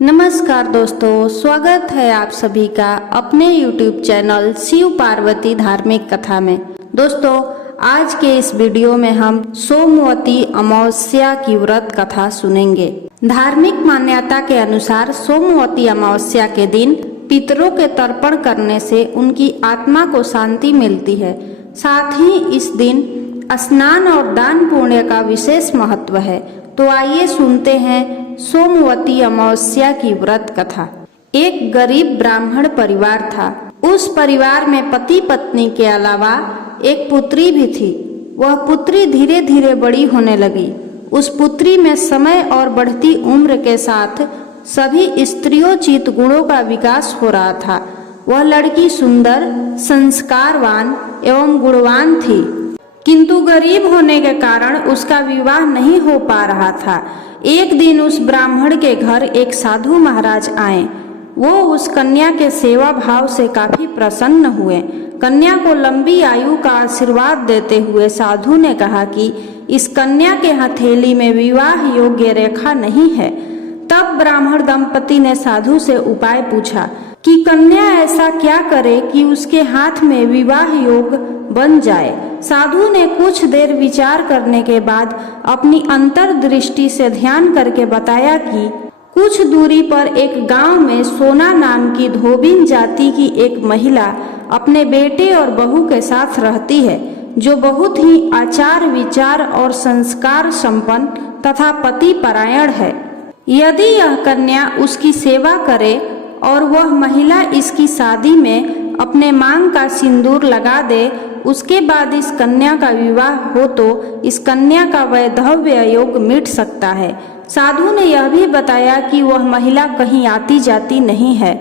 नमस्कार दोस्तों, स्वागत है आप सभी का अपने YouTube चैनल शिव पार्वती धार्मिक कथा में। दोस्तों, आज के इस वीडियो में हम सोमवती अमावस्या की व्रत कथा सुनेंगे। धार्मिक मान्यता के अनुसार सोमवती अमावस्या के दिन पितरों के तर्पण करने से उनकी आत्मा को शांति मिलती है। साथ ही इस दिन स्नान और दान पुण्य का विशेष महत्व है। तो आइए सुनते हैं सोमवती अमावस्या की व्रत कथा। एक गरीब ब्राह्मण परिवार था। उस परिवार में पति पत्नी के अलावा एक पुत्री भी थी। वह पुत्री धीरे धीरे बड़ी होने लगी। उस पुत्री में समय और बढ़ती उम्र के साथ सभी स्त्रियोचित गुणों का विकास हो रहा था। वह लड़की सुंदर, संस्कारवान एवं गुणवान थी, किंतु गरीब होने के कारण उसका विवाह नहीं हो पा रहा था। एक दिन उस ब्राह्मण के घर एक साधु महाराज आए। वो उस कन्या के सेवा भाव से काफी प्रसन्न हुए। कन्या को लंबी आयु का आशीर्वाद देते हुए साधु ने कहा कि इस कन्या के हथेली में विवाह योग्य रेखा नहीं है। तब ब्राह्मण दंपति ने साधु से उपाय पूछा कि कन्या ऐसा क्या करे कि उसके हाथ में विवाह योग बन जाए। साधु ने कुछ देर विचार करने के बाद अपनी अंतर्दृष्टि से ध्यान करके बताया कि कुछ दूरी पर एक गांव में सोना नाम की धोबिन जाति की एक महिला अपने बेटे और बहू के साथ रहती है, जो बहुत ही आचार विचार और संस्कार संपन्न तथा पति परायण है। यदि यह कन्या उसकी सेवा करे और वह महिला इसकी शादी में अपने मांग का सिंदूर लगा दे, उसके बाद इस कन्या का विवाह हो तो इस कन्या का वैधव्य योग मिट सकता है। साधु ने यह भी बताया कि वह महिला कहीं आती जाती नहीं है।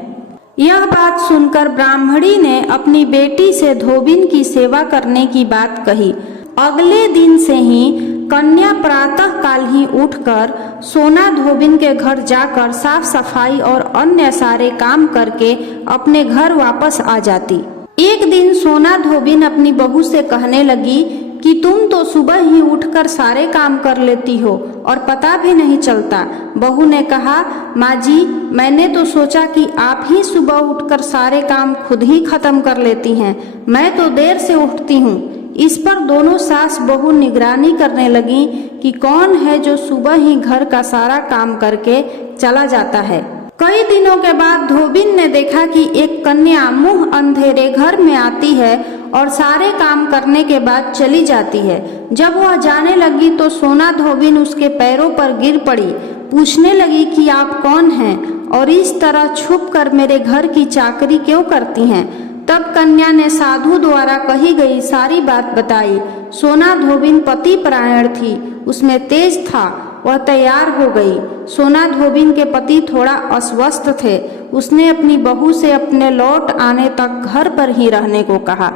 यह बात सुनकर ब्राह्मणी ने अपनी बेटी से धोबिन की सेवा करने की बात कही। अगले दिन से ही कन्या प्रातः काल ही उठकर सोना धोबिन के घर जाकर साफ सफाई और अन्य सारे काम करके अपने घर वापस आ जाती। एक दिन सोना धोबिन अपनी बहू से कहने लगी कि तुम तो सुबह ही उठकर सारे काम कर लेती हो और पता भी नहीं चलता। बहू ने कहा, माँ जी, मैंने तो सोचा कि आप ही सुबह उठकर सारे काम खुद ही खत्म कर लेती हैं। मैं तो देर से उठती हूँ। इस पर दोनों सास बहू निगरानी करने लगी कि कौन है जो सुबह ही घर का सारा काम करके चला जाता है। कई दिनों के बाद धोबिन ने देखा कि एक कन्या मुंह अंधेरे घर में आती है और सारे काम करने के बाद चली जाती है। जब वह जाने लगी तो सोना धोबिन उसके पैरों पर गिर पड़ी। पूछने लगी कि आप कौन हैं और इस तरह छुप कर मेरे घर की चाकरी क्यों करती हैं। तब कन्या ने साधु द्वारा कही गई सारी बात बताई। सोना धोबिन पति परायण थी, उसमें तेज था। वह तैयार हो गई। सोना धोबिन के पति थोड़ा अस्वस्थ थे। उसने अपनी बहू से अपने लौट आने तक घर पर ही रहने को कहा।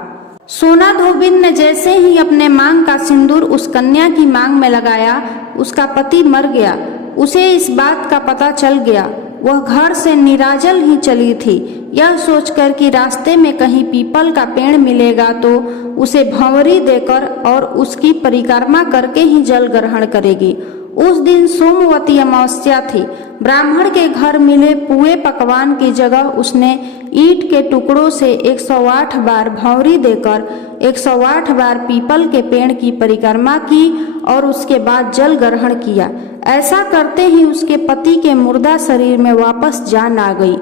सोना धोबिन ने जैसे ही अपने मांग का सिंदूर उस कन्या की मांग में लगाया, उसका पति मर गया। उसे इस बात का पता चल गया। वह घर से निराजल ही चली थी, यह सोचकर कि रास्ते में कहीं पीपल का पेड़ मिलेगा तो उसे भंवरी देकर और उसकी परिक्रमा करके ही जल ग्रहण करेगी। उस दिन सोमवती अमावस्या थी। ब्राह्मण के घर मिले पुए पकवान की जगह उसने ईंट के टुकड़ों से 108 बार भंवरी देकर 108 बार पीपल के पेड़ की परिक्रमा की और उसके बाद जल ग्रहण किया। ऐसा करते ही उसके पति के मुर्दा शरीर में वापस जान आ गई।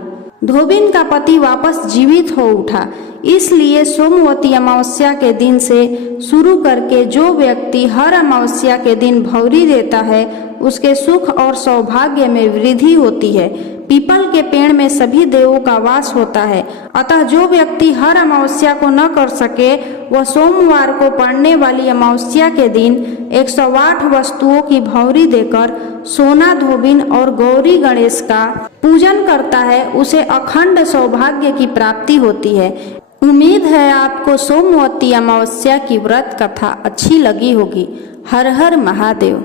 धोबिन का पति वापस जीवित हो उठा। इसलिए सोमवती अमावस्या के दिन से शुरू करके जो व्यक्ति हर अमावस्या के दिन भंवरी देता है, उसके सुख और सौभाग्य में वृद्धि होती है। पीपल के पेड़ में सभी देवों का वास होता है। अतः जो व्यक्ति हर अमावस्या को न कर सके, वह सोमवार को पड़ने वाली अमावस्या के दिन 108 वस्तुओं की भंवरी देकर सोना धोबिन और गौरी गणेश का पूजन करता है, उसे अखंड सौभाग्य की प्राप्ति होती है। उम्मीद है आपको सोमवती अमावस्या की व्रत कथा अच्छी लगी होगी। हर हर महादेव।